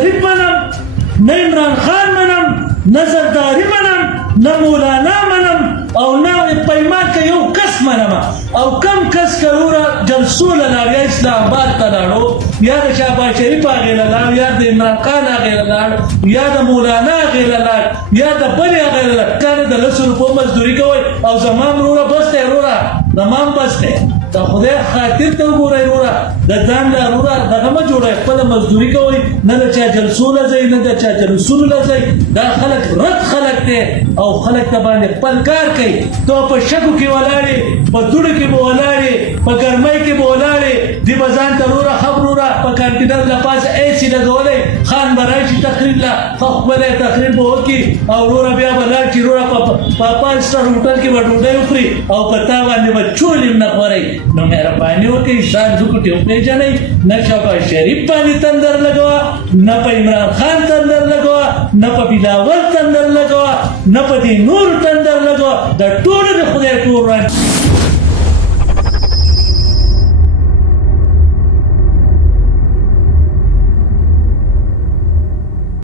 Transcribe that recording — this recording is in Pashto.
شریف منم نه عمران خان منم نه زرداری منم نه مولانا منم او نه پیمان که یو کس منم او کم کس که وروره جلسو له لاړ یا اسلام آباد ته لاړو یا د شهباز شریف هغې له لاړ یا د عمران خان هغې له لاړ یا د مولانا هغې له لاړ یا د بلې هغې له لاړ که د 10 روپو مزدوري کوئ او زما وروره بس دی وروره زما هم بس دی د خدای خاطر ته وګورئ وروره د ځان له وروره دغه مه جوړئ خپله مزدوري کوئ نه د چا جلسو له ځئ نه د چا جلسونو له ځئ دا خلک رد خلک دی او خلک ته باندې خپل کار کوي تو په شګو کې ولاړې په دوړو کې به ولاړې په ګرمۍ کې به ولاړې دې به ځان ته وروره ښه وروره په کمپیوټر له پاسه ایسي لګولی خان به راشي تقریر له ښه ښکلی تقریر به وکړي او وروره بیا به لاړ شي وروره په 5 سټار هوټل کې به ډوډۍ وخوري او په تا باندې به چول هم نه خورئ نو مهرباني وکړئ ځان زوکټې وپېژنئ نه شهباز شریف باندې تندر لګوه نه په عمران خان تندر لګوه نه په بلاول تندر لګوه نه په دې نورو تندر لګوه د ټولو د خدای کور